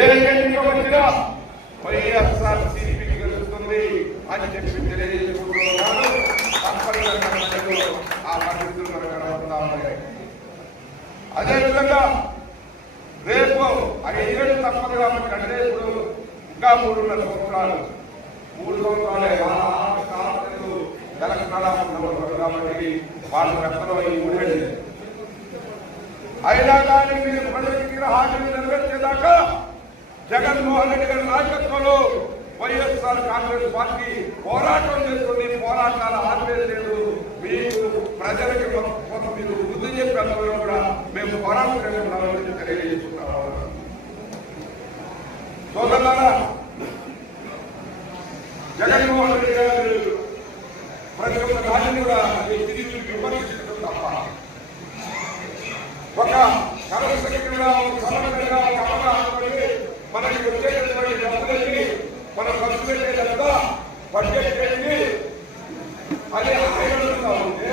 ఏ ఎన్నిక వచ్చినా వైఎస్ఆర్సీపీకి గెలుస్తుంది అని చెప్పి తెలియజేసుకుంటున్నాను. ఆ పరిస్థితులు మనకు కనబడుతూ ఉన్నాయి. అదేవిధంగా రేపు 5 ఏళ్ళు తప్పదు కాబట్టి అంటే ఇప్పుడు ఇంకా 3.5 సంవత్సరాలు 3 సంవత్సరాలే తెలంగాణ కాబట్టి వాళ్ళు పెద్దలో ఈ ఊరేది అయినా కానీ మీరు ప్రజలకి హామీలు నెరవేర్చేదాకా జగన్మోహన్ రెడ్డి గారి నాయకత్వంలో వైఎస్ఆర్ కాంగ్రెస్ పార్టీ పోరాటం చేస్తుంది. పోరాటాలు ఆపేయలేదు. మీకు ప్రజలకి మీరు బుద్ధి చెప్పేందులో కూడా మేము పోరాటం చేస్తున్నామని తెలియజేస్తున్నాము. సోదరులారా, జగన్మోహన్ రెడ్డి గారు ప్రతి ఒక్క దాన్ని కూడా తిరిగి విమర్శించడం తప్ప ఒక కరసంగా సమగ్రంగా అవగాహన మనకి వచ్చేటటువంటి డబ్బులకి మనం ఖర్చు పెట్టేదంతా బడ్జెట్ పెట్టి అది ఆయోజనగా ఉంటే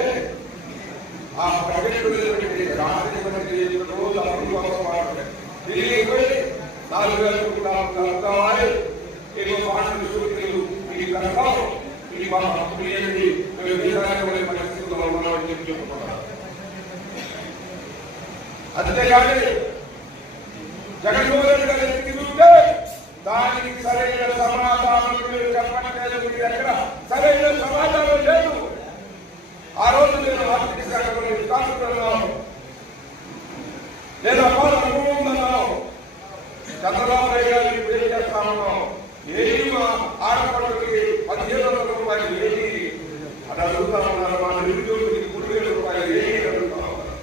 ఆ బడ్జెట్ రోజు ఢిల్లీ పోయి 4,000 కూడా కావాలి. ఏదో పాటలు సూచనలు ఈ కష్టం ఈ పరిస్థితుల్లో ఉన్నామని చెప్పి చెప్పుకున్నారు. అంతేగాని జగన్మోహన్ రెడ్డి గారు ఎత్తి చూస్తే దానికి సరైన సమాధానం చెప్పట్లేదు. మీరు ఎక్కడ సరైన సమాధానం లేదు. ఆ రోజు నేను ఆర్థిక శాఖ కాసుకున్నాను లేదా అనుభవం ఉందన్నాను. చంద్రబాబు నాయుడు గారు ఇప్పుడు ఏం చేస్తామన్నాం. ఏది మా ఆడపడులకి 1,500 రూపాయలు ఏది అని అడుగుతా ఉన్నారు. మా నిరుద్యోగులకి 3,000 రూపాయలు ఏది అడుగుతా ఉన్నారు.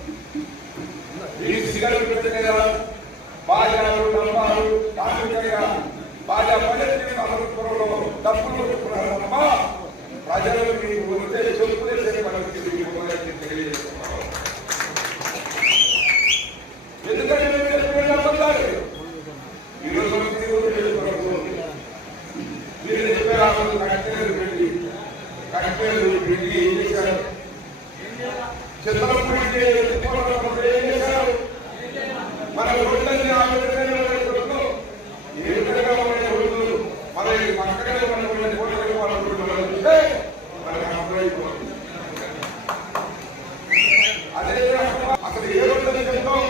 ఈ సిగరెట్ పెట్టిన బాజాలు డబ్బాలు కానుకగా బాజా పల్లెత్తి అమృతపురంలో డబ్బులు తప్ప ప్రజలకు వస్తే చెప్పులేసే పరిస్థితి తెలియజేస్తున్నారు. ఎందుకంటే మేము చెప్పాలి ఈరోజు మీరు చెప్పారు కట్టేలు పెట్టి ఏం చేశారు? చంద్రబాబు ఏం చేశారు? మన రోడ్లన్నీ ఏ విధంగా ఉన్న రోడ్లు మన పక్కనే ఉన్న కోట్ల చూస్తే మనకి అర్థమైపోతుంది. అదే అసలు ఏ రోడ్లని చెప్తాం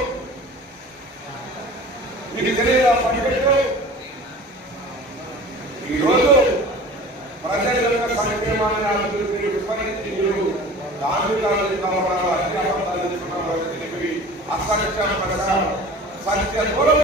మీకు తెలియదు. ఆ బడ్జెట్ ఈరోజు ప్రజల యొక్క సంక్షేమాన్ని అభివృద్ధిని విస్మరించి మీరు దాని అసత్య